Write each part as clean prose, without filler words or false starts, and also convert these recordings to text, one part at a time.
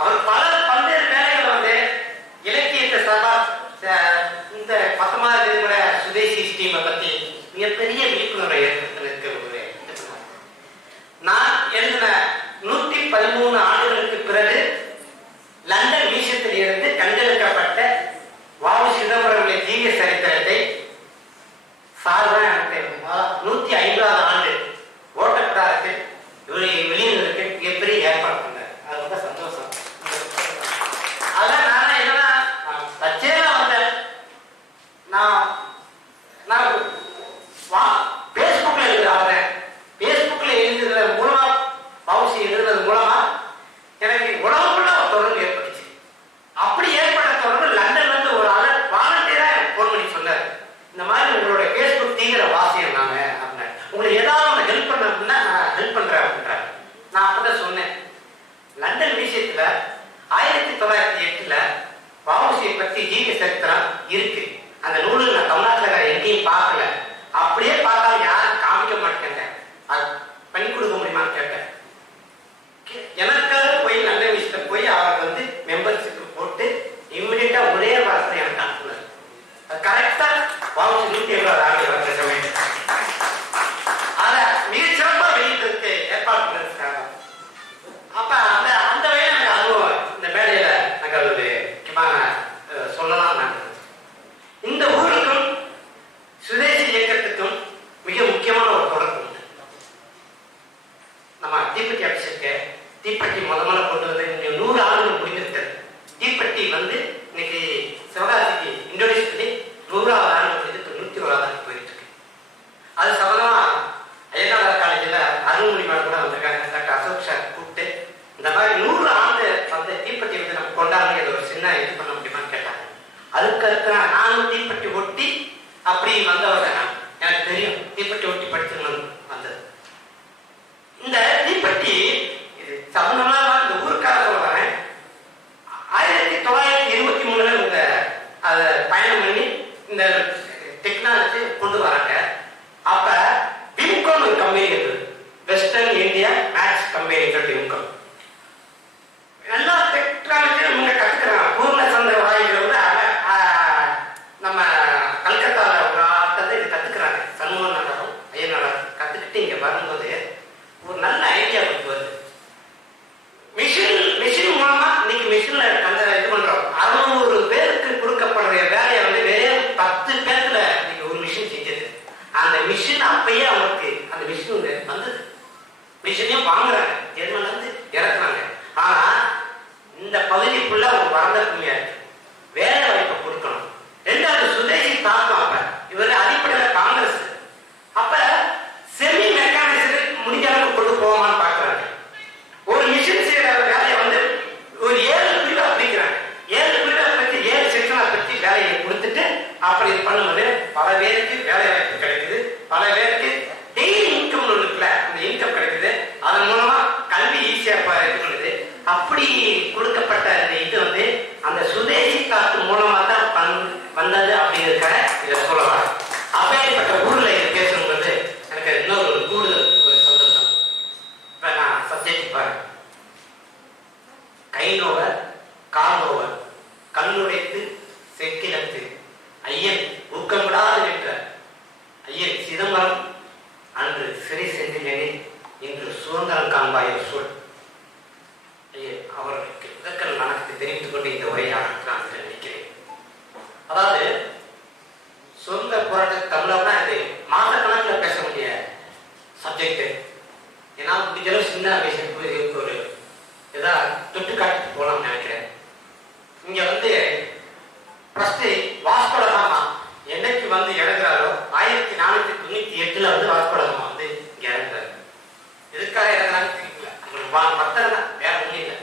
அவர் பல்வேறு வேலைகளை வந்து இலக்கியத்தை சார்பா இந்த 19வது திருமுறை சுதேசி ஸ்டீமை பத்தி மிகப்பெரிய விழிப்புணர்வை ஏற்படுத்தின ஒரு நான் எழுதின 113 ஆண்டுகளுக்கு பிறகு லண்டன் மியூசியத்தில் இருந்து கண்டெடுக்கப்பட்ட வாவு சிதம்பரமுடைய ஜீவிய சரித்திரத்தை சார்பாக எனக்கு 150வது ஆண்டு ஓட்டப்பிடாரத்தில் வெளியிடுவதற்கு மிகப்பெரிய ஏற்பாடு பண்ணார். அது ரொம்ப சந்தோஷம். அதான் நான் என்னன்னா தச்சேரா வந்தேன். நான் பேஸ்புக்ல எழுதுறேன். பேஸ்புக்ல எழுதுறது மூலமா பவுசி எழுதுறது மூலமா எனக்கு உணவுக்குள்ள ஒரு தொடர்பு ஏற்பட்டுச்சு. அப்படி ஏற்பட்ட தொடர்பு லண்டன்ல இருந்து ஒரு ஆள் வாலண்டியரா போன் பண்ணி சொன்னார், இந்த மாதிரி உங்களோட பேஸ்புக் தீவிர வாசியம் நாங்க அப்படின்னா உங்களுக்கு ஏதாவது ஒன்று ஹெல்ப் பண்ண அப்படின்னா நான் ஹெல்ப் பண்றேன் அப்படின்றாங்க. நான் அப்பதான் சொன்னேன், லண்டன் மியூசியத்துல 1908 வஉசியை பத்தி ஜீவிய சரித்திரம் இருக்கு. அந்த நூலில் நான் தமிழ்நாட்டில் வேற எங்கேயும் பார்க்கல. அப்படியே பார்த்தாலும் யாரும் காமிக்க மாட்டேங்க. அது பண்ணி கொடுக்க முடியுமான்னு கேட்டேன். எனக்காக போய் லண்டன் மியூசியத்தை போய் அவர் வந்து மெம்பர்ஷிப் போட்டு இம்மிடியா ஒரே வாரத்தில் எனக்கு அனுப்புனார். அது கரெக்டா வஉசி 150 ஆண்டு வந்த சமயம் அதை மிக சிறப்பாக வெளியிட்டு ஏற்பாடு பண்ணிருக்காங்க. அப்ப அந்த வகையில் எனக்கு அனுபவம் இந்த மேடையில நாங்கள் ஒரு முக்கியமான சொல்லலாம். நாங்கள் இந்த ஊருக்கும் சுதேசி இயக்கத்துக்கும் மிக முக்கியமான ஒரு தொடர்பு உண்டு. நம்ம தீப்பெட்டி ஆஃபீஸருக்கு தீப்பெட்டி முதல்ல கொண்டு வந்து 100 ஆண்டுகள் முடிந்திருக்கிறது. தீப்பெட்டி வந்து இன்னைக்கு சிவகாசிக்கு இன்ட்ரோடியூஸ் பண்ணி 100வது ஆண்டு முடிஞ்சு 91வது ஆண்டு போயிட்டு இருக்கு. அது சம்பந்தமா ஐயனார் காலேஜில் அருள்மொழி மேடம் கூட வந்திருக்காங்க. டாக்டர் அசோக் சார் கூப்பிட்டு இந்த மாதிரி 100 ஆண்டு அந்த தீப்பெட்டி வந்து நம்ம கொண்டாடுறது ஒரு சின்ன இது பண்ண முடியுமான்னு கேட்டாங்க. அதுக்கு நானும் தீப்பெட்டி ஒட்டி அப்படி வந்தவர் எனக்கு தெரியும். தீப்பெட்டி ஒட்டி படிச்சுக்கணும் வந்தது. இந்த தீப்பெட்டி இது சமூகமா இந்த ஊருக்காக சொல்றேன். 1923 இந்த அதை பயணம் பண்ணி இந்த டெக்னாலஜி கொண்டு வராங்க. அப்ப விம்கோன் ஒரு கம்பெனி இருந்தது, வெஸ்டர்ன் இந்தியா மேக்ஸ் கம்பெனி விம்கோன். எல்லா டெக்னாலஜியும் இவங்க கத்துக்கிறாங்க. பூர்ணச்சந்திர வாயுங்கிறவங்க நம்ம கல்கத்தாவில் ஒரு ஆட்டத்தை இது கத்துக்கிறாங்க. சண்முக நகரம் ஐயனார் கத்துக்கிட்டு இங்க வரும்போது ஒரு நல்ல ஐடியா கொடுத்து வருது. மிஷின் மூலமா இன்னைக்கு மிஷின்ல இது பண்றோம். 600 பேருக்கு கொடுக்கப்படுற வேலையை வந்து வெறும் 10 பேர்ல இன்னைக்கு ஒரு மிஷின் செஞ்சது. அந்த மிஷின் அப்பயே அவங்களுக்கு அந்த மிஷின் வந்தது. மிஷினையும் வாங்குறாங்க, ஜெர்மன்ல இருந்து இறக்குறாங்க. ஆனா இந்த பகுதிக்குள்ள ஒரு வறண்ட பூமியா இருக்கு. வேலை வாய்ப்பை கொடுக்கணும். 2வது சுதேசி தாக்கம். அப்ப இவரு அடிப்படையில் காங்கிரஸ். அப்ப செமி மெக்கானிக்ஸ் முடிஞ்ச அளவுக்கு கொண்டு போவான்னு பாக்குறாங்க. ஒரு மிஷின் செய்யற வேலையை வந்து ஒரு 7 பிரிவா பிரிக்கிறாங்க. 7 பிரிவா பற்றி 7 செக்ஷனா பற்றி வேலையை கொடுத்துட்டு அப்படி பண்ணும்போது பல பேருக்கு வேலை வாய்ப்பு கிடைக்குது. பல பேருக்கு டெய்லி இன்கம் இருக்குல்ல, அந்த இன்கம் கிடைக்குது. அதன் மூலமா கல்வி ஈஸியா இது பண்ணுது. அப்படி கொடுக்கப்பட்ட இது வந்து அந்த சுதேசி காத்து மூலமா தான் வந்தது அப்படிங்கிறத இதை சொல்லலாம். அப்பேற்பட்ட ஊர்ல இது பேசணுங்கிறது எனக்கு இன்னொரு கூடுதல் ஒரு சந்தோஷம். இப்ப நான் சப்ஜெக்ட் பாரு, கை நோவர் கால் நோவர் கல்லுடைத்து செக்கிலத்து ஐயன் ஊக்கமிடாது என்ற ஐயன் சிதம்பரம் அன்று சிறை சென்றினேன் இன்று சுதந்திரம் காண்பாய் சொல். அவர்களுக்கு முதற்கல் வணக்கத்தை தெரிவித்துக் கொண்டு இந்த உரையை நான் நினைக்கிறேன். அதாவது சொந்த போராட்ட தமிழர்னா இது மாத கணக்கில் பேச வேண்டிய சப்ஜெக்ட். ஏன்னா முடிஞ்சளவு சின்ன விஷயம் ஒரு ஏதாவது தொட்டு காட்டிட்டு போகலாம்னு நினைக்கிறேன். இங்க வந்து ஃபர்ஸ்ட் வாஸ்கோ ட காமா என்னைக்கு வந்து இறங்குறாரோ 1498 வந்து வாஸ்கோ ட காமா வந்து இங்க இறங்குறாரு. எதுக்காக இறங்குறான்னு தெரியல. உங்களுக்கு பத்திரம் தான், வேற ஒன்றும் இல்லை.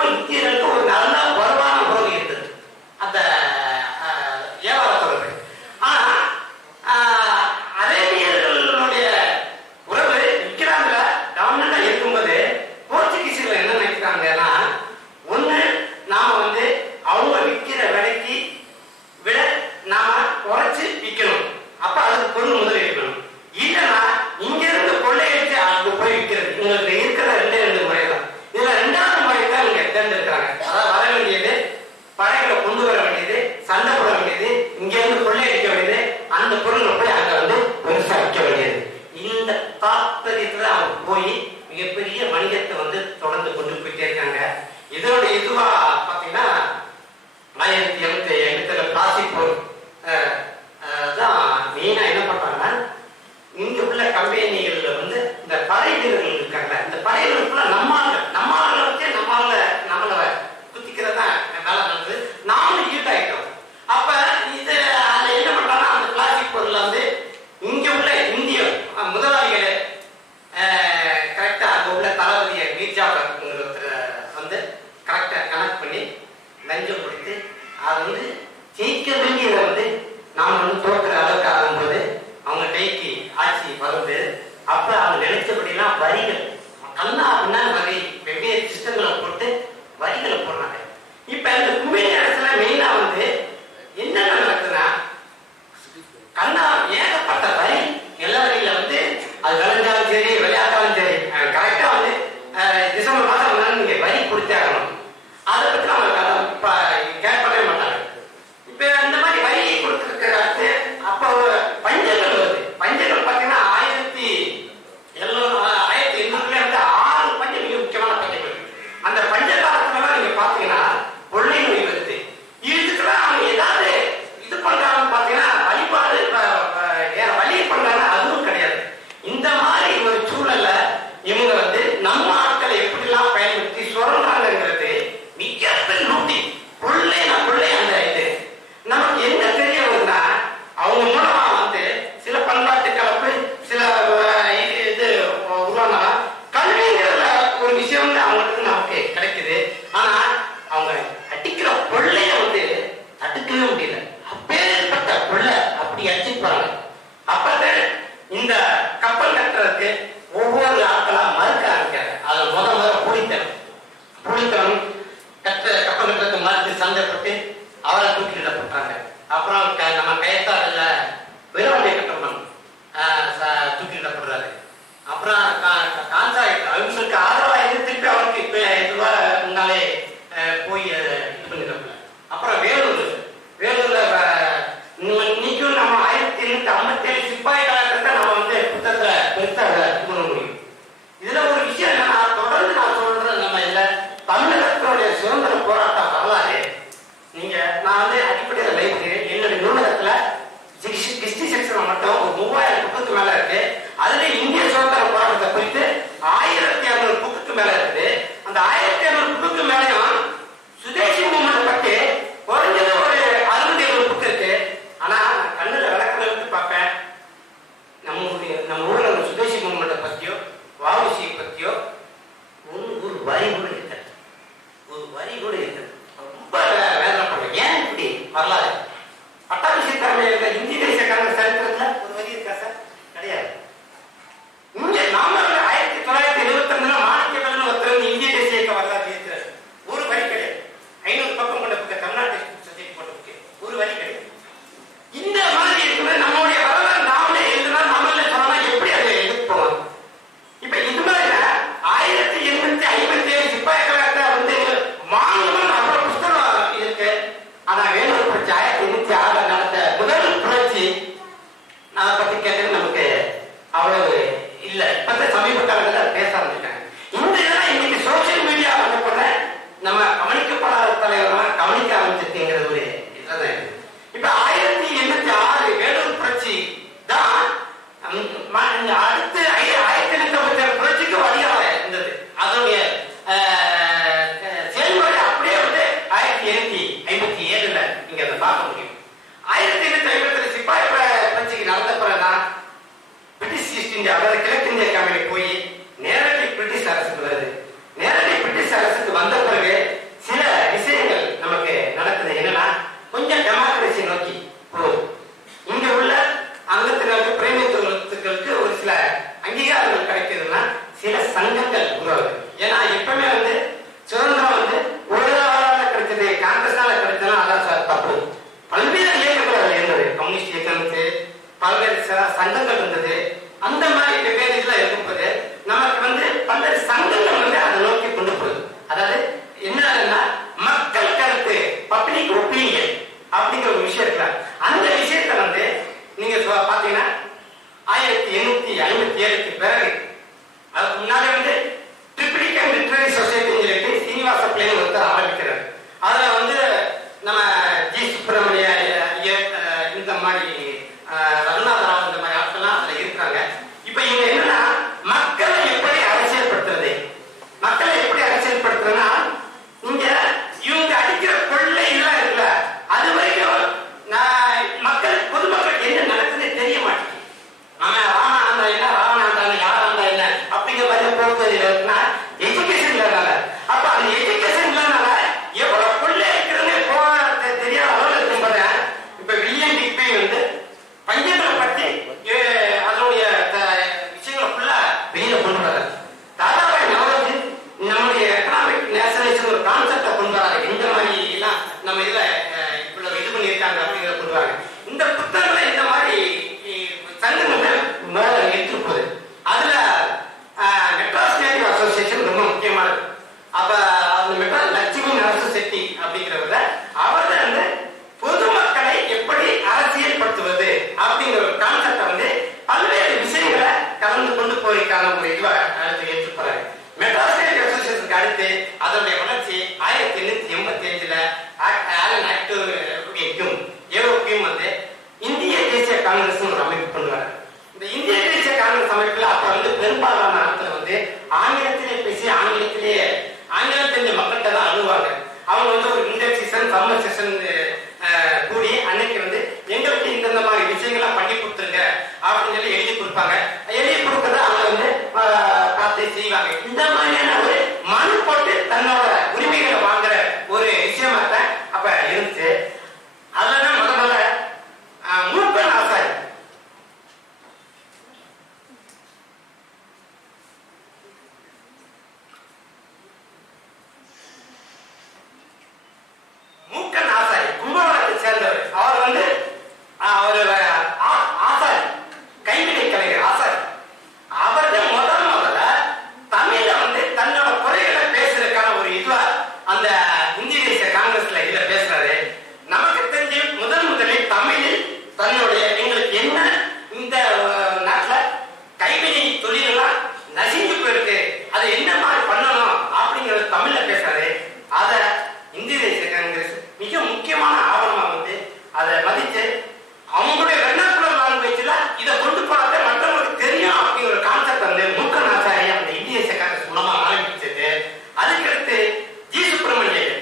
அரேபியர்களுக்கும் இந்தியர்களுக்கும் ஒரு நல்ல வலுவான உறவு இருந்தது, அந்த வியாபார தொடர்பு. ஆனா அரேபியர்களுடைய உறவு விற்கிறாங்க டாமினா இருக்கும்போது போர்ச்சுகீசியர்கள் என்ன நினைக்கிறாங்கன்னா, ஒண்ணு நாம வந்து அவங்க விற்கிற விலைக்கு விட நாம குறைச்சு விற்கணும், அப்ப அதுக்கு பொருள் முதல் இருக்கணும். இல்லைன்னா இங்க இருந்து கொள்ளையடிச்சு அங்க போய் விற்கிறது. உங்களுக்கு இருக்கிற ரெண்டு முறை தான். இதுல ரெண்டாவது முறை தான் நீங்க தேர்ந்தெடுக்கிறாங்க. அதாவது வர வேண்டியது படைகளை கொண்டு வர வேண்டியது, சண்டை போட வேண்டியது, இங்க இருந்து கொள்ளையடிக்க வேண்டியது, அந்த பொருளை போய் அங்க வந்து பெருசா விற்க வேண்டியது. இந்த தாற்பயத்துல அவங்க போய் மிகப்பெரிய வணிகத்தை வந்து தொடர்ந்து கொண்டு போயிட்டே இருக்காங்க. இதோட இதுவா பாத்தீங்கன்னா 1758 பிளாஸ்டிக் பொருள் தான் மெயினா என்ன பண்றாங்கன்னா, இங்க உள்ள கம்பெனிகள்ல வந்து இந்த படை வீரர்கள் இருக்காங்க, இந்த படை வீரர்களுக்குள்ள நம்மால வச்சு நம்மள குத்திக்கிறதா வேலை நடந்தது. நாமளும் ஈட் ஆயிட்டோம். அப்ப இது அதுல என்ன பண்றாங்கன்னா, அந்த பிளாஸ்டிக் பொருள் வந்து இங்க உள்ள இந்திய முதலாளிகளை கரெக்டா அங்க உள்ள தளபதியை மீர்ஜாபர் வந்து கரெக்டா கனெக்ட் பண்ணி லஞ்சம் கொடுத்து அதை வந்து ஜெயிக்க வேண்டியதை வந்து நாம வந்து தோற்கிற அளவுக்கு ஆகும்போது அவங்க கைக்கு ஆட்சி வந்து, அப்ப அவங்க நினைச்சபடிலாம் வரிகள் கண்ணா அப்படின்னா வரி வெவ்வேறு சிஸ்டங்களை போட்டு வரிகளை போடுறாங்க. இப்ப இந்த குமிழி அரசுல மெயினா வந்து என்னென்ன நடக்குதுன்னா, கண்ணா ஏகப்பட்ட வரி, எல்லா வரியில வந்து அது விளைஞ்சாலும் சரி விளையாட்டாலும் சரி கரெக்டா வந்து டிசம்பர் மாதம் நீங்க வரி கொடுத்தே ஆகணும். அதை பத்தி நம்ம கேர் பண்ணவே மாட்டாங்க. இப்ப இந்த மாதிரி வரி கொடுத்துருக்கிறாரு. அப்போ பஞ்சங்கள் வருது. பஞ்சங்கள் பாத்தீங்கன்னா 1800 வந்து 6 பஞ்சம் மிக முக்கியமான பஞ்சங்கள். அந்த பஞ்ச காலத்துல நீங்க பாத்தீங்கன்னா கொள்ளை நோய் வருது. இதுக்குலாம் அவங்க ஏதாவது இது பண்றாங்கன்னு பாத்தீங்கன்னா வழிபாடு வழி பண்றாங்க, அதுவும் கிடையாது. இந்த மாதிரி ஒரு சூழல்ல இவங்க வந்து நம்ம ஆட்களை எப்படிலாம் பயன்படுத்தி சொல்றாங்கிறது மிகப்பெரிய லூட்டி. கொள்ளை அந்த இது நமக்கு என்ன தெரிய வருதுன்னா, அவங்க மூலமா வந்து சில பண்பாட்டு கலப்பு, சில இது உருவானா கல்விங்கிறதுல ஒரு விஷயம் வந்து அவங்களுக்கு நமக்கு கிடைக்குது. ஆனா அவங்க அடிக்கிற கொள்ளைய வந்து தடுக்கவே முடியல. அப்பேற்பட்ட கொள்ளை அப்படி அடிச்சுப்பாங்க. அப்பதான் இந்த கப்பல் கட்டுறதுக்கு ஒவ்வொரு ஆட்களா மறுக்க ஆரம்பிக்கிறாங்க. அதை முதல்ல புலித்தனம் கப்பல் கட்டுறதுக்கு மறுத்து சண்டைப்பட்டு அவரை தூக்கிலிடப்பட்டாங்க. அப்புறம் நம்ம கயத்தாறுல வெறுவண்டை கட்டணம் தூக்கிலிடப்படுறாரு. அப்புறம் அவங்களுக்கு ஆதரவா இருந்து திருப்பி அவருக்கு இப்ப இதுவா முன்னாலே போய் இது பண்ணிடுறாங்க. அப்புறம் வேலூர்ல இன்னைக்கும் நம்ம 1857 சிப்பாய் காலத்துல நம்ம வந்து புத்தகத்துல பெருசா பண்ண முடியும். இதுல ஒரு விஷயம் என்னன்னா, தொடர்ந்து நான் சொல்றேன், நம்ம இதுல தமிழகத்தினுடைய சுதந்திர போராட்ட வரலாறு நீங்க நான் வந்து அடிப்படையில் லைப்ரரி என்னுடைய நூலகத்துல ஹிஸ்டரி செக்ஷன் மட்டும் 3000 புக்குக்கு மேல இருக்கு. அதுல இந்திய சுதந்திர போராட்டத்தை குறித்து 1200 புக்குக்கு மேல இருக்குது. அந்த 1200 புக்குக்கு மேலையும் சுதேசி மூமெண்ட் பற்றி குறைஞ்சது ஒரு 60-70 புக்கு இருக்கு. ஆனா கண்ணுல விளக்குறதுக்கு பார்ப்பேன், நம்ம ஊர்ல சுதேசி மூமெண்ட்டை பத்தியோ வாவுசியை பத்தியோ ஒரு வரி கூட இருக்காது. ரொம்ப வேதனைப்படுறேன். ஏன் இப்படி வரலாறு பட்டாபிஷேகமே இருக்க இந்திய தேசியக்காரங்க சரித்திரத்துல ஒரு வரி இருக்கா சார்? கிடையாது. இங்க நாம 1972 மாணிக்கவேலன் ஒருத்தர் இந்திய தேசிய வரலாறு இருக்கிறார். ஒரு வரி கிடையாது. 500 பக்கம் கொண்ட புக்க தமிழ்நாட்டு சொசைட்டி போட்ட புக்கு ஒரு வரி கிடையாது. இந்த மாதிரி இருக்கும்போது நம்மளுடைய வரலாறு நாமளே எழுதுனா நம்மளே சொன்னா எப்படி அதை எடுத்து போகலாம்? இப்ப இது மாதிரி 1857 சிப்பாய் கழகத்தை வந்து மாநிலம் அவ்வளவு புத்தகம் இருக்கு. ஆனா வேலூர் புரட்சி 1806 நடந்த முதல் புரட்சி அதை பத்தி கேட்டது நமக்கு அவ்வளவு இல்ல. இப்பதான் சமீப காலத்துல பேச ஆரம்பிச்சிட்டாங்க. இந்த இதெல்லாம் இன்னைக்கு சோசியல் மீடியா வந்து கூட நம்ம கவனிக்கப்படாத தலைவர்களாக கவனிக்க ஆரம்பிச்சிருக்கீங்கிறது ஒரு இதுதான். இப்ப 1886 வேலூர் புரட்சி தான் அடுத்து 1857 புரட்சிக்கு வழியாக இருந்தது. அதனுடைய செயல்முறை அப்படியே வந்து 1857 நீங்க அதை பார்க்க முடியும். 1857 சிப்பாய் புரட்சிக்கு நடந்த பிறகுதான் பிரிட்டிஷ் ஈஸ்ட் இந்தியா, அதாவது கிழக்கிந்திய கம்பெனி போய் நேரடி பிரிட்டிஷ் அரசுக்கு வருது. நேரடி பிரிட்டிஷ் அரசுக்கு வந்த பிறகு சங்கங்கள் இருந்தது. அந்த மாதிரி வெவ்வேறு இதுல இருக்கும்போது நமக்கு பல்வேறு சங்கங்கள் அதை நோக்கி கொண்டு போகுது. அதாவது என்னன்னா மக்கள் கருத்து, பப்ளிக் ஒப்பீனியன் அப்படிங்கிற ஒரு விஷயம் இருக்குல்ல, அந்த விஷயத்த நீங்க பாத்தீங்கன்னா 1857க்கு பிறகு, அதுக்கு முன்னாடி ட்ரிப்ளிகன் லிட்டரரி சொசைட்டின்னு சொல்லிட்டு சீனிவாச பிள்ளைன்னு ஒருத்தர் ஆரம்பிக்கிறார். அதுல நம்ம ஜி சுப்பிரமணிய இந்த மாதிரி ரகுநாதராவ் இந்த மாதிரி ஆட்கள்லாம் அதுல இருக்கிறாங்க. இப்ப இவங்க என்னன்னா மக்களை எப்படி அரசியல்படுத்துறது, மக்களை எப்படி அரசியல்படுத்துறதுன்னா இங்க இவங்க அடிக்கிற கொள்ளை எல்லாம் இருக்குல்ல, அது வரைக்கும் மக்கள் பொதுமக்கள் என்ன நடக்குதுன்னு தெரிய மாட்டேங்குது. நம்ம ராவணா ஆண்டா என்ன, ராவணா ஆண்டா யார் ஆண்டா என்ன அப்படிங்கிற மாதிரி போக்குவரத்துனா எஜுகேஷன் இல்லாதனால, அப்ப அந்த எஜுகேஷன் இல்லாதனால எவ்வளவு கொள்ளை இருக்கிறது தெரியாத அளவில் இருக்கும் போது இப்ப வில்லியம் டிக்பி பஞ்சங்களை பற்றி அதனுடைய விஷயங்களை ஃபுல்லா வெளியில கொண்டு வர தாதாபாய் நவரோஜி நம்முடைய எக்கனாமிக் நேஷனலிசம் ஒரு கான்செப்டை கொண்டு வராங்க. இந்த மாதிரி எல்லாம் நம்ம இதுல இவ்வளவு இது பண்ணியிருக்காங்க அப்படிங்கிறத கொண்டு வராங்க. இந்த புத்தகங்களை இந்த மாதிரி சங்கங்கள் மேல எடுத்துட்டு போகுது. அதுல மெட்ராஸ் நேட்டிவ் அசோசியேஷன் ரொம்ப முக்கியமானது. அப்ப அந்த மெட்ராஸ் லட்சுமி நரசு செட்டி அப்படிங்கிறவங்க அவர் பொதுமக்களை எப்படி அரசியல்படுத்துவது அப்படிங்கிற ஒரு கான்செப்டை பல்வேறு விஷயங்களை கலந்து கொண்டு போயிருக்கான ஒரு இதுவா அடுத்து எடுத்து போறாங்க. மெட்ராஸ் நேட்டிவ் அசோசியேஷனுக்கு அடுத்து அதனுடைய வளர்ச்சி 1885ல ஆலன் ஆக்டும் ஏரோப்பியும் இந்திய தேசிய காங்கிரஸ் ஒரு அமைப்பு கொண்டு வர. இந்த இந்திய தேசிய காங்கிரஸ் அமைப்புல அப்ப பெரும்பாலான நாட்கள் ஆங்கிலத்திலே பேசி ஆங்கிலம் தெரிஞ்ச மக்கள்கிட்ட தான் அணுவாங்க. அவங்க ஒரு இண்டெக்ஸ் செஷன், சம்மர் செஷன் கூடி அன்னைக்கு எங்களுக்கு இந்த மாதிரி விஷயங்கள்லாம் பண்ணி கொடுத்துருங்க அப்படின்னு சொல்லி எழுதி கொடுப்பாங்க. எழுதி கொடுக்கறத அவங்க பார்த்து செய்வாங்க. இந்த மாதிரியான ஒரு மனு போட்டு தன்னோட உரிமைகளை வாங்குற ஒரு விஷயமா தான் அப்ப இருந்துச்சு. அதுலதான் முதல்ல மூப்பன் ஆசாரி கும்பகோணத்தை சேர்ந்தவர். அவர் ஆசாரி, கைவினை கலைஞர் ஆசாரி. அவர் முதல்ல தமிழ்ல தன்னோட குறைகளை பேசுறதுக்கான ஒரு இதுவா அந்த இந்திய தேசிய காங்கிரஸ்ல இதுல பேசுறாரு. நமக்கு தெரிஞ்சு முதலில் தமிழில் தன்னுடைய எங்களுக்கு என்ன இந்த நாட்டுல கைவினை தொழிலெல்லாம் நசிஞ்சு போயிருக்கு, அதை என்ன மாதிரி பண்ணணும் அப்படிங்கறது தமிழ்ல பேசுறாரு. அத இந்திய தேசிய காங்கிரஸ் மிக முக்கியமான ஆவணமா அதை மதிச்சு அவங்களுடைய வெர்னாக்குலர் லாங்குவேஜ்ல இதை கொண்டு போறத மற்றவங்களுக்கு தெரியும் அப்படிங்கிற ஒரு கான்செப்ட் மூக்கன் ஆசாரி அந்த இந்திய தேசிய காங்கிரஸ் மூலமா ஆரம்பிச்சது. அதுக்கடுத்து ஜி சுப்பிரமணியன்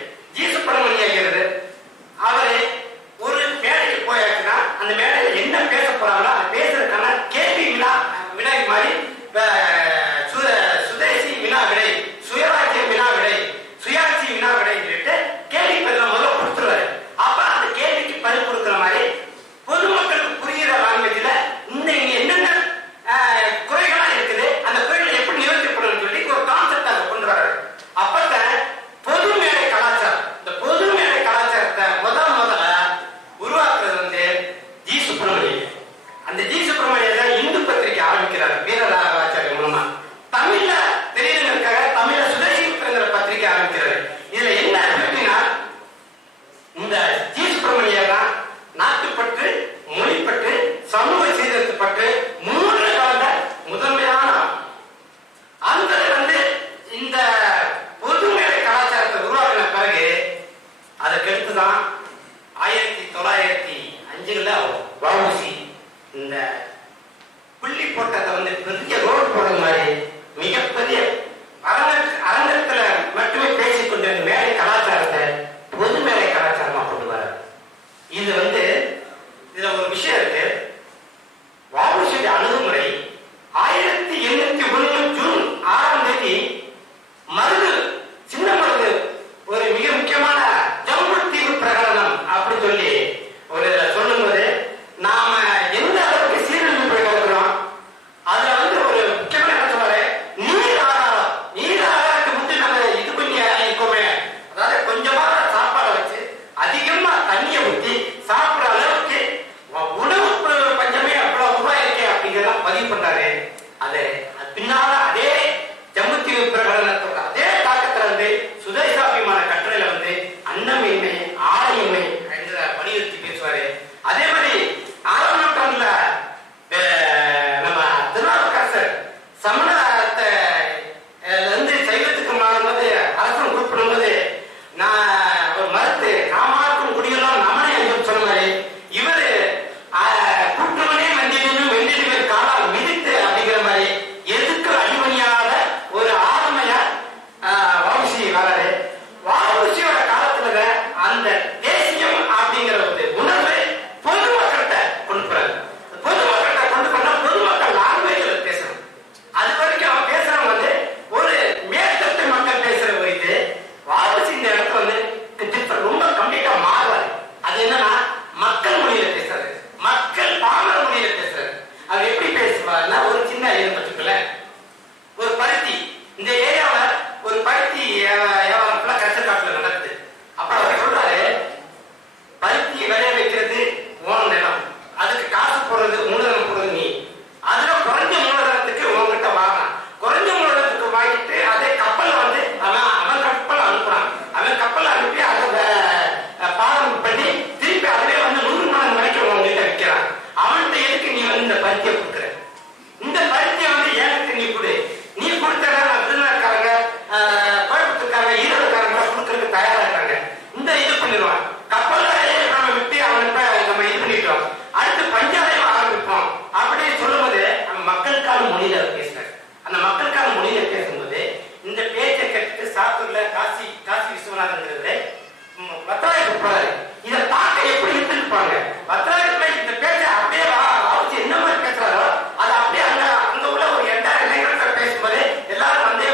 இருக்கிறது. பத்ராயத்து போறாரு. இதை பார்க்க எப்படி இருந்திருப்பாங்க? பத்ராயத்துல இந்த பேச்ச அப்படியே அவச்சு என்ன மாதிரி பேசுறாரோ அதை அப்படியே அங்க உள்ள ஒரு 2000 இளைஞர்கள் பேசும்போது எல்லாரும் வந்தே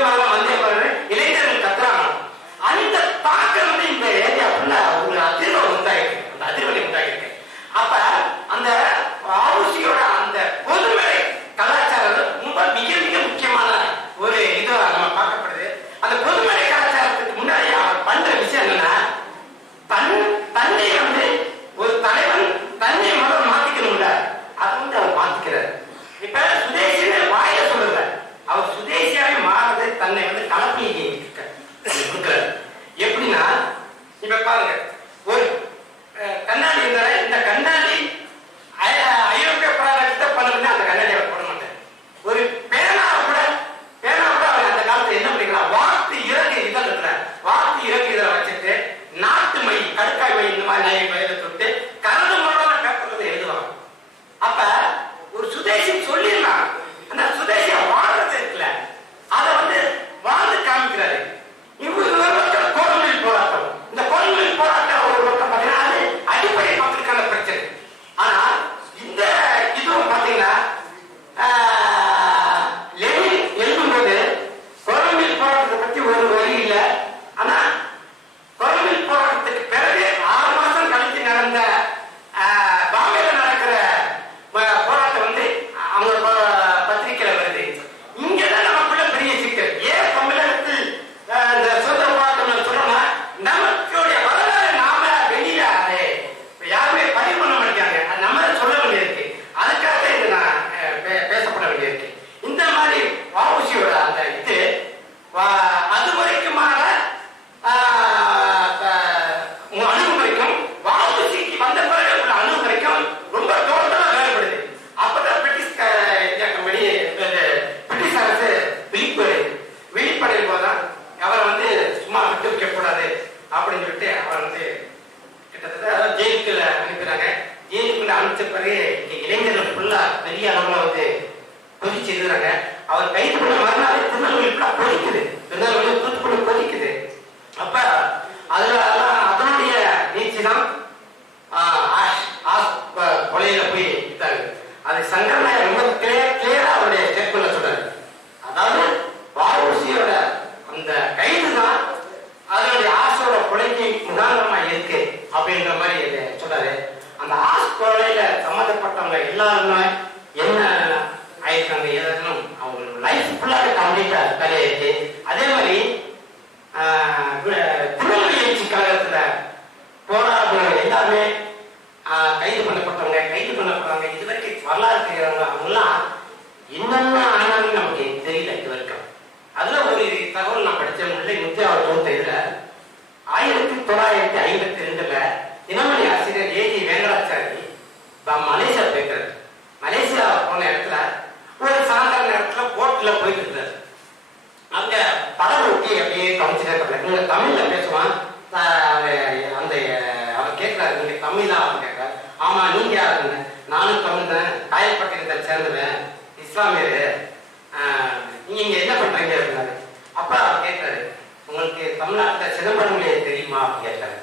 மாதிரி இளைஞர்கள் கத்துறாங்க. அந்த தாக்கம் வந்து இந்த ஏரியா ஃபுல்லா ஒரு அதிர்வு உண்டாயிருக்கு, அந்த அதிர்வலை உண்டாயிருக்கு. அப்ப அந்த ஆவுசியோட அந்த பொதுமை கலாச்சாரம் ரொம்ப மிக மிக முக்கியமான ஒரு இதா நம்ம பார்க்கப்படுது. அந்த பொதுமை கலாச்சாரத்துக்கு முன்னாடி அவர் பண்ற விஷயம் என்னன்னா, தன்னை வந்து ஒரு தலைவன் தன்னை முதல் மாத்திக்கணும்ல, அதை வந்து அவர் மாத்திக்கிறார். இப்ப சுதேசின்னு வாயில சொல்லுங்க, அவர் சுதேசியாவே மாறுறது தன்னை வந்து கலப்பி கொடுக்கிறார். எப்படின்னா இப்ப பாருங்க, ஒரு கண்ணாடி இருந்தா இந்த கண்ணாடி ஐரோப்பிய பிராயத்தை பண்ணுறது அந்த கண்ணாடியை போட மாட்டேன். ஒரு பேனா கூட அவர் அந்த காலத்துல என்ன பண்ணிக்கலாம், வார்த்தை இறகு இதழ் இருக்கிற வார்த்தை இறகு இதில் வச்சுட்டு நாட்டு மை கடுக்காய் மை இந்த மாதிரி வயதை தொட்டு கரடு முறையான பேப்பர்ல எழுதுவாங்க. அப்ப ஒரு சுதேசி சொல்லிடலாம், அந்த சுதேசிய வாழ்றது இருக்குல்ல அதை வந்து வாழ்ந்து காமிக்கிறாரு. கோல்மில் போராட்டம், இந்த கோல்மில் போராட்டம் ஒரு பக்கம் பார்த்தீங்கன்னா அடிப்படை மக்களுக்கான பிரச்சனை. ஆனா இந்த இதுவும் பாத்தீங்கன்னா லெனின் எழுதும்போது கோல்மில் போராட்டத்தை பத்தி ஒரு வரி இல்லை. ஆனா கோல்மில் போராட்டத்துக்கு பிறகு 6 மாசம் கழித்து நடந்த பாம்பேல நடக்கிற போராட்டம் வந்து அவங்க பத்திரிகையில வருது. இங்கதான் நமக்குள்ள பெரிய சிக்கல். ஏன் தமிழகத்தில் இந்த சுதந்திர போராட்டம் சொல்லணும்னா நமக்குடைய வரலாறு நாம வெளியில அதை யாருமே பதிவு பண்ண மாட்டாங்க, அது நம்ம சொல்ல வேண்டியிருக்கு. அதுக்காக இது நான் பேசப்பட வேண்டியிருக்கு. இந்த மாதிரி வஉசியோட அந்த இது அது வரைக்குமான அணுகுமுறைக்கும் வஉசிக்கு வந்த பிறகு உள்ள அணுகுமுறைக்கும் ரொம்ப டோட்டலா வேறுபடுது. அப்பதான் பிரிட்டிஷ் அரசு விழிப்படையும் போதுதான் அவரை வந்து சும்மா விட்டு வைக்கக்கூடாது அப்படின்னு சொல்லிட்டு அவர் வந்து கிட்டத்தட்ட ஜெயிலுக்குள்ள அனுப்புறாங்க. ஜெயிலுக்குள்ள அனுப்பிச்ச பிறகு இளைஞர்கள் ஃபுல்லா பெரிய அளவுல வந்து கொதிச்சு எழுதுறாங்க. அவர் கைது பண்ண மறுநாள் திருநெல்வேலி கொதிக்குது, திருநெல்வேலி தூத்துக்குடி கொதிக்குது. அப்ப அதனுடைய நீச்சி தான் கொலையில போய் விட்டாங்க. அது சங்கரநாயர் ரொம்ப கிளியரா அவருடைய ஸ்டேட்மெண்ட்ல சொல்றாரு. அதாவது வஉசியோட அந்த கைது தான் அதனுடைய ஆசோட கொலைக்கு உதாரணமா இருக்கு அப்படின்ற மாதிரி சொல்றாரு. அந்த ஆஸ் கொலையில சம்மந்தப்பட்டவங்க எல்லாருமே என்ன ஆயிருக்காங்க, ஏதாச்சும் அவங்க லைஃப் ஃபுல்லாவே கம்ப்ளீட்டா கலையிருக்கு. அதே மாதிரி திருநெல்வேலி எழுச்சி கழகத்துல போராடுறவங்க எல்லாருமே கைது பண்ணப்படுறாங்க. இது வரைக்கும் வரலாறு தெரியாதவங்க அவங்கெல்லாம் என்னென்ன ஆனாலும் நமக்கு தெரியல இது வரைக்கும். அதுல ஒரு தகவல் நான் படிச்சேன். முல்லை முத்தியாவூர் 1952 தினமணி ஆசிரியர் ஏஜி வெங்கடாச்சாரி மலேசியா போயிருக்காரு. மலேசியா போன இடத்துல ஒரு சாயந்தர நேரத்துல போட்ல போயிட்டு இருந்தாரு. அங்க படம் ஒட்டி அப்படியே கவனிச்சுட்டே தமிழ்ல பேசுவான். அந்த அவர் கேட்கிறாரு, நீங்க தமிழா அப்படின்னு கேட்கிறாரு. ஆமா, நீங்க யாருங்க? நானும் தமிழ் தான், காயப்பட்டினத்தை சேர்ந்தவன், இஸ்லாமியரு. நீங்க இங்க என்ன பண்றீங்க அப்படின்னாரு. அப்ப அவர் கேட்கிறாரு, உங்களுக்கு தமிழ்நாட்டில் சிதம்பரம் தெரியுமா அப்படின்னு கேட்கிறாரு.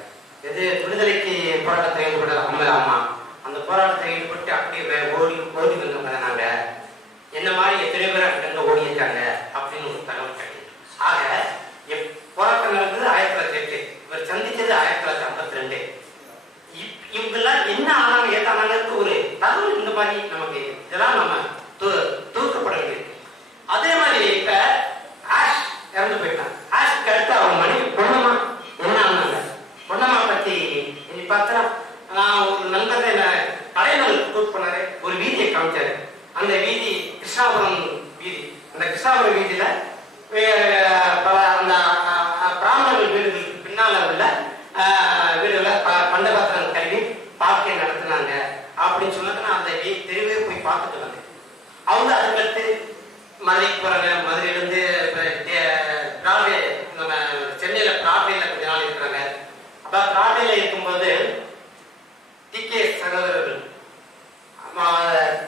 எது விடுதலைக்கு போராட்டத்தை ஈடுபட்டு அம்மா அந்த போராட்டத்தை ஈடுபட்டு அப்படியே ஓடி வந்தவங்க நாங்க, என்ன மாதிரி எத்தனை பேர் அங்கிருந்து ஓடி இருக்காங்க அப்படின்னு ஒரு தகவல் கிடைக்கும். ஆக போராட்டம் நடந்தது 1908, இவர் சந்திச்சது 1952. இவங்கெல்லாம் என்ன ஆனாங்க ஏதானாங்களுக்கு ஒரு தகவல் இந்த மாதிரி நமக்கு இதெல்லாம் நம்ம தூக்கப்பட வேண்டியிருக்கு. அதே மாதிரி இப்ப ஆஷ் இறந்து போயிட்டான். ஆஷ்க்கு அடுத்து அவங்க மனைவி பொன்னம்மா என்ன ஆனாங்க. பொன்னம்மா பத்தி பார்த்தா நான் ஒரு நண்பர் என்ன கலைஞர் கூட்டு பண்ணாரு, ஒரு வீதியை காமிச்சாரு. அந்த வீதி கிருஷ்ணாபுரம் வீதி. அந்த கிருஷ்ணாபுரம் வீதியில அந்த பிராமணர்கள் வீடுகளுக்கு பின்னால உள்ள வீடுகளை பண்டபாத்திரம் கல்வி பார்க்கை நடத்தினாங்க அப்படின்னு சொன்னது நான் அந்த தெருவே போய் பார்த்துட்டு வந்தேன். அவங்க அதுக்கடுத்து மதுரைக்கு போறாங்க. மதுரையிலிருந்து பிராட்வே, நம்ம சென்னையில பிராட்வேல கொஞ்ச நாள் இருக்கிறாங்க. அப்ப பிராட்வேல இருக்கும்போது டிகே சகோதரர்கள்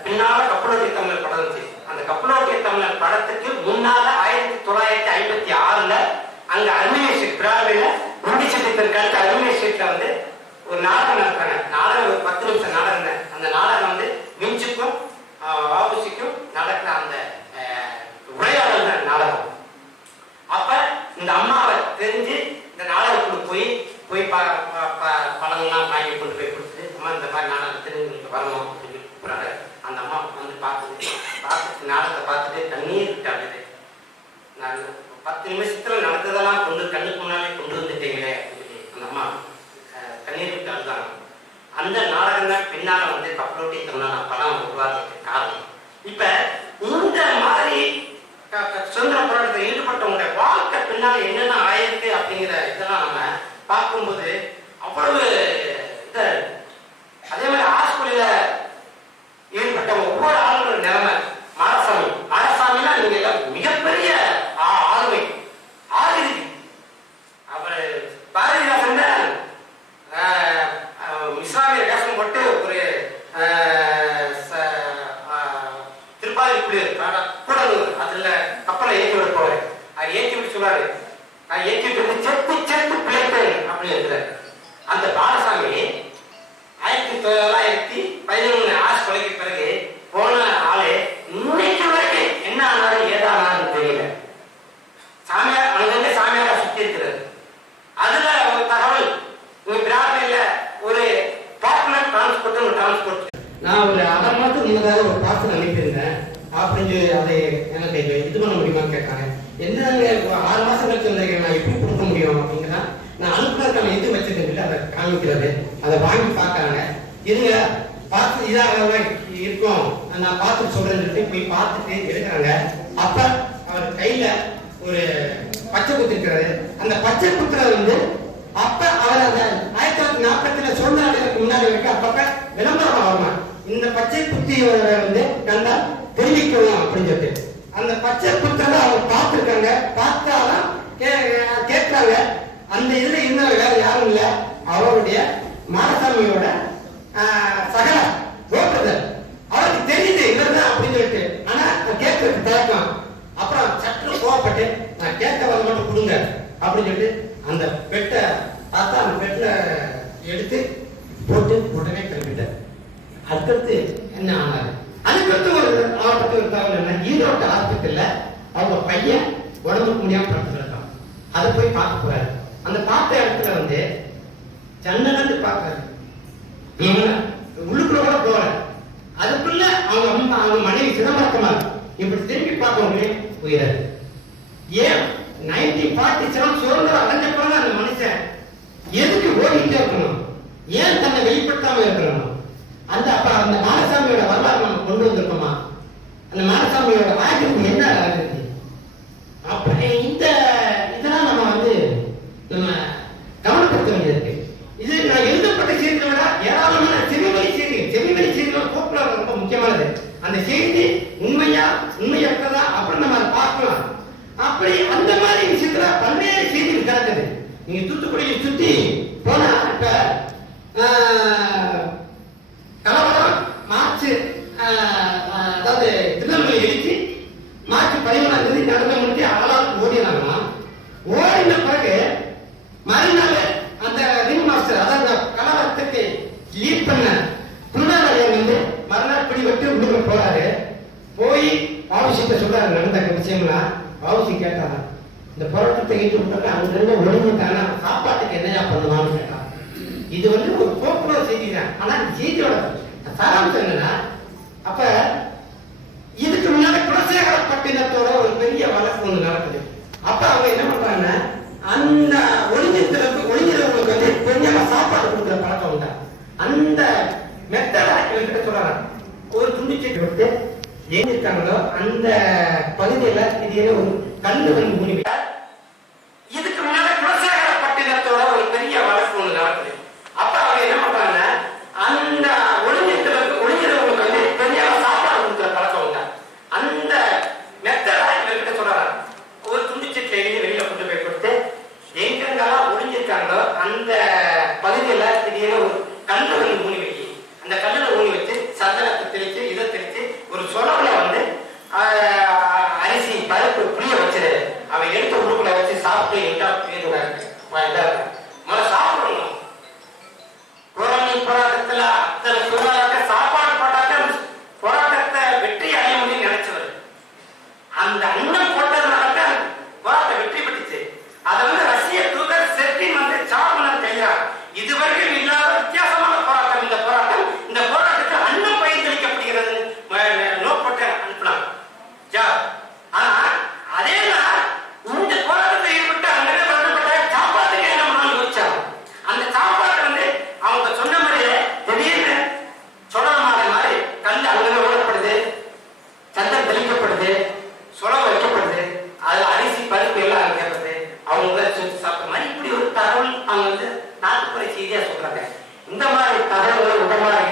பின்னால கப்பலோட்டிய தமிழர் படம் இருந்துச்சு. அந்த கப்பலோட்டிய தமிழர் படத்துக்கு முன்னால 1956 அங்க அருணேஷ் பிராட்வேல முடிச்சது வந்து ஒரு நாடகம் நடத்துறாங்க. நாடகம் ஒரு 10 நிமிஷம் நாடகம் தான். அந்த நாடகம் வந்து மிஞ்சுக்கும் ஆபோசிக்கும் நடக்கிற அந்த உரையாடல் தான் நாடகம். அப்ப இந்த அம்மாவை தெரிஞ்சு இந்த நாடகத்துக்கு போய் பழங்கள்லாம் வாங்கி கொண்டு போய் கொடுத்துட்டு, அம்மா இந்த மாதிரி நாடகம் தெரிஞ்சு வரணும் அப்படின்னு கூப்பிடுறாங்க. அந்த அம்மா வந்து பார்த்துட்டு நாடகத்தை பார்த்துட்டு கண்ணீர் விட்டாங்க. நான் 10 நிமிஷத்துல நடந்ததெல்லாம் கண்ணுக்கு முன்னாலே கொண்டு வந்துட்டீங்களே அப்படின்னு அந்த அம்மா கண்ணீர் விட்டு அழுதாங்க. அந்த நாடகம் தான் பின்னால வந்து கப்பலோட்டி தமிழான படம் உருவாக்குறதுக்கு காரணம். இப்ப இந்த மாதிரி சுதந்திர போராட்டத்தில் ஈடுபட்டவங்க வாழ்க்கை பின்னால என்னென்ன ஆயிருக்கு அப்படிங்கிற இதெல்லாம் நம்ம பார்க்கும்போது அவ்வளவு அதே மாதிரி ஆஸ்பத்திரியில ஈடுபட்ட ஒவ்வொரு ஆளுங்களோட நிலைமை. மாரசாமினா நீங்க எல்லாம் மிகப்பெரிய ஆளுமை ஆளுமை. அவர் பாரதிதாசன் இஸ்லாமிய வேஷம் போட்டு ஒரு திருப்பாதி கூடலூர் அதுல கப்பலை ஏற்றி விட போவாரு. அவர் ஏற்றி விட்டு சொல்றாரு, நான் ஏற்றி விட்டு செத்து செத்து பிழைப்பேன் அப்படின்னு இருக்கிறார். அந்த பாலசாமி 1911 ஆஸ் கொலைக்கு பிறகு போன ஆளு இன்னைக்கு வரைக்கும் என்ன ஆனாலும் ஏதானாலும் தெரியல. சாமியார் அங்கிருந்து சாமியாரா சுத்தி இருக்கிறது. அதுல ஒரு தகவல், உங்க பிரார்த்தனையில ஒரு பாப்புலர் டிரான்ஸ்போர்ட் நான் ஒரு 6 மாதத்துக்கு முன்னதாக ஒரு பார்சல் அனுப்பியிருந்தேன் அப்படின்னு அதை எனக்கு இது பண்ண முடியுமான்னு கேட்காங்க. என்ன 6 மாசம் கழிச்சு நான் எப்படி கொடுக்க முடியும் அப்படிங்கிறா. நான் அனுப்புறதுக்கான இது வச்சிருக்கேன், அதை காமிக்கிறது. அதை வாங்கி பார்க்கறாங்க. இருங்க பார்த்து இதாக இருக்கும் நான் பார்த்துட்டு சொல்றேன்னு போய் பார்த்துட்டு எடுக்கிறாங்க. அப்ப அவர் கையில ஒரு பச்சை குத்து இருக்கிறது. அந்த பச்சை குத்துறது வந்து அப்ப அவர் அந்த 1940 சுதந்திர அடைவதற்கு முன்னாடி வரைக்கும் அப்பப்ப விளம்பரம் ஆகும். இந்த பச்சை குத்தி வந்து கண்டா தெரிவிக்கணும் அப்படின்னு சொல்லிட்டு அந்த பச்சை குத்துறத அவர் பார்த்துருக்காங்க. பார்த்தாலும் கேட்கிறாங்க. அந்த இதுல இருந்தவர் வேற யாரும் இல்ல, அவருடைய மாரசாமியோட சகல கோபுரர். அவருக்கு தெரியுது இவர்தான் அப்படின்னு சொல்லிட்டு. ஆனா கேட்கறதுக்கு தயக்கம். அப்புறம் சற்று கோவப்பட்டு நான் கேட்க வர மட்டும் கொடுங்க அப்படின்னு சொல்லிட்டு அந்த பெட்டை பார்த்தா அந்த பெட்டில எடுத்து போட்டு உடனே கிளம்பிட்டார். அடுத்தடுத்து என்ன ஆனாரு? அதுக்கடுத்து அவரை பத்தி ஒரு தகவல் என்ன, ஈரோட்டு ஆஸ்பத்திரியில அவங்க பையன் உடம்புக்கு முடியாம படுத்துருக்கான். அதை போய் பார்க்க போறாரு. அந்த பார்த்த இடத்துல வந்து ஜன்னலந்து பார்க்கறாரு. உள்ளுக்குள்ள கூட போற. அதுக்குள்ள அவங்க மனைவி சிதம்பரத்தமார் இப்படி திரும்பி பார்க்கவங்களே போயிடாரு. ஏன் 1947 சுதந்திரம் அடைஞ்ச பிறகு அந்த மனுஷன் எதுக்கு ஓடிட்டே இருக்கணும்? ஏன் தன்னை வெளிப்படுத்தாம இருக்கணும்? அந்த மாரசாமியோட வரலாறு நம்ம கொண்டு வந்திருக்கோமா? அந்த மாரசாமியோட வாழ்க்கைக்கு என்ன ஆகுது? அப்படி இதெல்லாம் நம்ம வந்து நம்ம கவனப்படுத்த வேண்டியிருக்கு. இது நான் எழுதப்பட்ட செய்திகளை விட ஏராளமான செவிவழி செய்திகள் போக்குவரத்து ரொம்ப முக்கியமானது. அந்த செய்தி உண்மையற்றதா அப்படின்னு நம்ம அதை பார்க்கலாம். அப்படி அந்த மாதிரி விஷயத்துல பல்வேறு செய்திகள் கிடக்குது. நீங்க தூத்துக்குடியை சுத்தி போனா இப்ப கலவரம் மார்ச் அதாவது திருநெல்வேலி எழுச்சி மார்ச் 11 நடந்து முடிஞ்சு ஆளாளுக்கு ஓடினாங்கன்னா ஓடின பிறகு மறுநாள் அந்த ரிங் மாஸ்டர் அதாவது கலவரத்துக்கு லீட் பண்ண குருணாலயம் வந்து மறுநாள் பிடிபட்டு உள்ளுக்கு போறாரு. போய் பாவசிட்ட சொல்றாரு நடந்த விஷயம்லாம். பாவசி கேட்டாங்க, இந்த போராட்டத்தை ஈட்டு விட்டாங்க அவங்க ரெண்டு ஒழுங்குட்டாங்க, சாப்பாட்டுக்கு என்னையா பண்ணுவான்னு கேட்டாங்க. இது வந்து ஒரு போக்குவரத்து செய்தி தான். ஆனா இந்த செய்தியோட சாராம்சம் என்னன்னா, அப்ப இதுக்கு முன்னாடி குலசேகரப்பட்டினத்தோட ஒரு பெரிய வழக்கு ஒண்ணு நடக்குது. அப்ப அவங்க என்ன பண்றாங்கன்னா, அந்த ஒளிஞ்சிறவங்களுக்கு வந்து கொஞ்சமா சாப்பாடு கொடுக்குற பழக்கம் உண்டா. அந்த மெத்தடா என்கிட்ட சொல்றாங்க. ஒரு துண்டிச்சீட்டு கொடுத்து எங்க இருக்காங்களோ அந்த பகுதியில இது ஒரு கல்லு வந்து மூடி. இதுக்கு முன்னாடி குலசேகரப்பட்டினத்தோட ஒரு பெரிய வழக்கு ஒண்ணு நடக்குது. அப்ப அவங்க என்ன பண்றாங்க, அந்த ஒளிஞ்சிறவங்களுக்கு வந்து கொஞ்சமா சாப்பாடு கொடுக்குற பழக்கம் உண்டா. அந்த மெத்தடா என்கிட்ட சொல்றாங்க. ஒரு துண்டிச்சீட்டு வெளியில கொண்டு போய் கொடுத்து எங்கெங்கெல்லாம் ஒளிஞ்சிருக்காங்களோ அந்த பகுதியில திடீர்னு ஒரு கல்லு வந்து ஊனி வைக்கி. அந்த கல்லுல ஊனி வச்சு சந்தனத்தை தெளிச்சு இதை தெளிச்சு ஒரு சொலவுல வந்து அரிசி பருப்பு புளிய வச்சிரு. அவன் எடுத்து உள்ளுக்குள்ள வச்சு சாப்பிட்டு முதல்ல சாப்பிடணும். நாட்டுப்புற செய்தியா சொல்றாங்க. இந்த மாதிரி தகவல்கள் இந்த மாதிரி